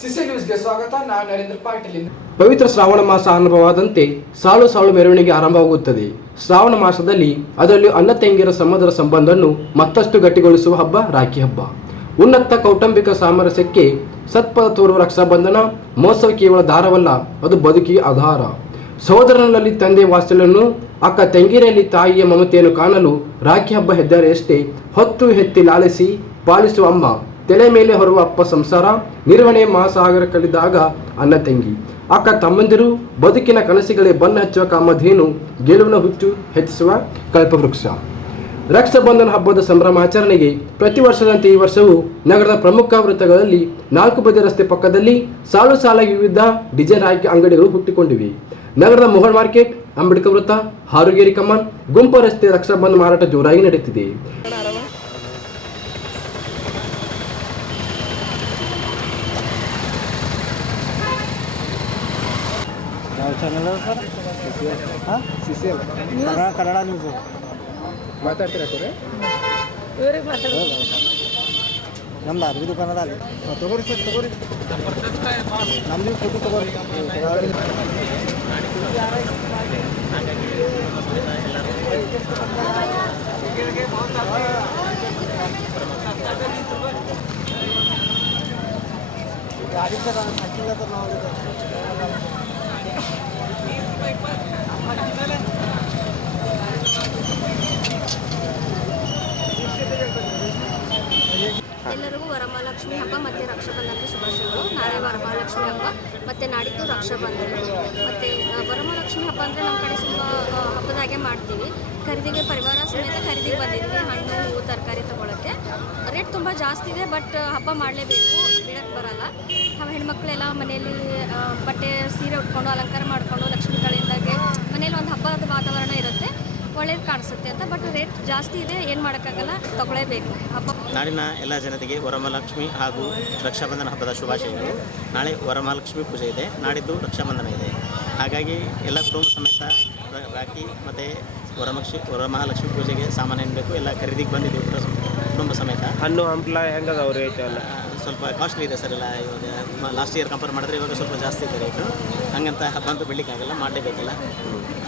CC ನ್ಯೂಸ್ಗೆ ಸ್ವಾಗತ. ನಾನು ನರೇಂದ್ರ ಪಾಟೀಲ್. ಪವಿತ್ರ ಶ್ರಾವಣ ಮಾಸ ಆರಂಭವಾದಂತೆ ಸಾಲು ಸಾಲು ಮೆರವಣಿಗೆ ಆರಂಭವಾಗುತ್ತದೆ. ಶ್ರಾವಣ ಮಾಸದಲ್ಲಿ ಅದರಲ್ಲೂ ಅಣ್ಣ ತಂಗಿಯರ ಸಂಬಂಧದ ಸಂಬಂಧವನ್ನು ಮತ್ತಷ್ಟು ಗಟ್ಟಿಗೊಳಿಸುವ ಹಬ್ಬ ರಾಖಿ ಹಬ್ಬ. ಉನ್ನತ ಕೌಟುಂಬಿಕ ಸಾಮರಸ್ಯಕ್ಕೆ ಸತ್ಪಥ ತೋರುವ ರಕ್ಷಾಬಂಧನ ಮಹೋತ್ಸವ ಕೇವಲ ದಾರವಲ್ಲ, ಅದು ಬದುಕಿಗೆ ಆಧಾರ. ಸಹೋದರನಲ್ಲಿ ತಂದೆ ವಾತ್ಸಲ್ಯವನ್ನು, ಅಕ್ಕ ತಂಗಿಯರಲ್ಲಿ ತಾಯಿಯ ಮಮತೆಯನ್ನು ಕಾಣಲು ರಾಖಿ ಹಬ್ಬ ಹೆದ್ದಾರಿಯಷ್ಟೇ. ಹೊತ್ತು ಹೆತ್ತಿ ಲಾಲಿಸಿ ಪಾಲಿಸುವ ಅಮ್ಮ, ತಲೆ ಮೇಲೆ ಹೊರುವ ಅಪ್ಪ, ಸಂಸಾರ ನಿರ್ವಹಣೆ ಮಹಾಸಾಗರ ಕಲಿದಾಗ ಅಣ್ಣ ತಂಗಿ, ಅಕ್ಕ ತಮ್ಮಂದಿರು ಬದುಕಿನ ಕನಸಿಗಳೇ ಬಣ್ಣ ಹಚ್ಚುವ ಕಾಮಧೇನು, ಗೆಲುವಿನ ಹುಚ್ಚು ಹೆಚ್ಚಿಸುವ ಕಲ್ಪವೃಕ್ಷ. ರಕ್ಷಾಬಂಧನ ಹಬ್ಬದ ಸಂಭ್ರಮಾಚರಣೆಗೆ ಪ್ರತಿ ವರ್ಷದಂತೆ ಈ ವರ್ಷವೂ ನಗರದ ಪ್ರಮುಖ ವೃತ್ತಗಳಲ್ಲಿ 4 ಬದಿ ರಸ್ತೆ ಪಕ್ಕದಲ್ಲಿ ಸಾಲು ಸಾಲಾಗಿ ವಿವಿಧ ಡಿಸೈನ್ ಆಯ್ಕೆ ಅಂಗಡಿಗಳು ಹುಟ್ಟಿಕೊಂಡಿವೆ. ನಗರದ ಮೊಘಲ್ ಮಾರ್ಕೆಟ್, ಅಂಬೇಡ್ಕರ್ ವೃತ್ತ, ಹಾರುಗೇರಿ ಕಮಾನ್, ಗುಂಪ ರಸ್ತೆ ರಕ್ಷಾಬಂಧನ ಮಾರಾಟ ಜೋರಾಗಿ ನಡೆಯುತ್ತಿದೆ. ಯಾವ channel sir? CCL Kannada news ಮಾತಾಡ್ತೀರಾ ಸರ್? ನಮ್ದು ಅರ್ವಿ ದುಕಾನದ ಅಲ್ಲಿ ತಗೋರಿ ಸರ್, ತಗೋರಿ ನಮ್ದು ಫೋಟೋ ತಗೋರಿ. ಗಾಡಿ ಸರ್ ಹಾಕಿಲ್ಲ ಸರ್ ನಾವು. ಎಲ್ಲರಿಗೂ ವರಮಹಾಲಕ್ಷ್ಮಿ ಹಬ್ಬ ಮತ್ತು ರಕ್ಷಾಬಂಧನದ ಶುಭಾಶಯಗಳು. ನಾಳೆ ವರಮಹಾಲಕ್ಷ್ಮಿ ಹಬ್ಬ ಮತ್ತು ನಾಡಿದ್ದು ರಕ್ಷಾಬಂಧನ. ಮತ್ತು ವರಮಹಾಲಕ್ಷ್ಮಿ ಹಬ್ಬ ಅಂದರೆ ನಮ್ಮ ಕಡೆ ಸ್ವಲ್ಪ ಹಬ್ಬದಾಗೆ ಮಾಡ್ತೀವಿ. ಖರೀದಿಗೆ ಪರಿವಾರ ಸಮೇತ ಖರೀದಿಗೆ ಬಂದಿದ್ವಿ. ಹಣ್ಣು, ಹೂವು, ತರಕಾರಿ ತೊಗೊಳಕ್ಕೆ ರೇಟ್ ತುಂಬ ಜಾಸ್ತಿ ಇದೆ. ಬಟ್ ಹಬ್ಬ ಮಾಡಲೇಬೇಕು, ಬಿಡಕ್ಕೆ ಬರಲ್ಲ. ಹೆಣ್ಮಕ್ಳೆಲ್ಲ ಮನೆಯಲ್ಲಿ ಬಟ್ಟೆ ಸೀರೆ ಉಟ್ಕೊಂಡು ಅಲಂಕಾರ ಮಾಡಿಕೊಂಡು ಲಕ್ಷ್ಮೀ ಕಡೆಯಿಂದಾಗೆ ಮನೇಲಿ ಒಂದು ಹಬ್ಬದ ವಾತಾವರಣ ಇರುತ್ತೆ, ಒಳ್ಳೇದು ಕಾಣಿಸುತ್ತೆ ಅಂತ. ಬಟ್ ರೇಟ್ ಜಾಸ್ತಿ ಇದೆ, ಏನು ಮಾಡೋಕ್ಕಾಗಲ್ಲ, ತಗೊಳ್ಳೇಬೇಕು. ಹಬ್ಬ ನಾಡಿನ ಎಲ್ಲ ಜನತೆಗೆ ವರಮಹಾಲಕ್ಷ್ಮಿ ಹಾಗೂ ರಕ್ಷಾಬಂಧನ ಹಬ್ಬದ ಶುಭಾಶಯಗಳು. ನಾಳೆ ವರಮಹಾಲಕ್ಷ್ಮಿ ಪೂಜೆ ಇದೆ, ನಾಡಿದ್ದು ರಕ್ಷಾಬಂಧನ ಇದೆ. ಹಾಗಾಗಿ ಎಲ್ಲ ಕುಟುಂಬ ಸಮೇತ ರಾಖಿ ಮತ್ತು ವರಮಹಾಲಕ್ಷ್ಮಿ ಪೂಜೆಗೆ ಸಾಮಾನು ಏನು ಬೇಕು ಎಲ್ಲ ಖರೀದಿಗೆ ಬಂದಿದ್ದೀವಿ ಕುಟುಂಬ ಸಮೇತ. ಹಣ್ಣು ಹಂಪ್ಲ ಹೆಂಗದ ರೇಟ್ ಎಲ್ಲ ಸ್ವಲ್ಪ ಕಾಸ್ಟ್ಲಿ ಇದೆ ಸರ್. ಎಲ್ಲ ಇವಾಗ ಲಾಸ್ಟ್ ಇಯರ್ ಕಂಪೇರ್ ಮಾಡಿದ್ರೆ ಇವಾಗ ಸ್ವಲ್ಪ ಜಾಸ್ತಿ ಇದೆ ರೇಟು. ಹಂಗಂತ ಹಬ್ಬ ಅಂತೂ ಬಿಡಲಿಕ್ಕಾಗಲ್ಲ, ಮಾಡಲೇಬೇಕಲ್ಲ.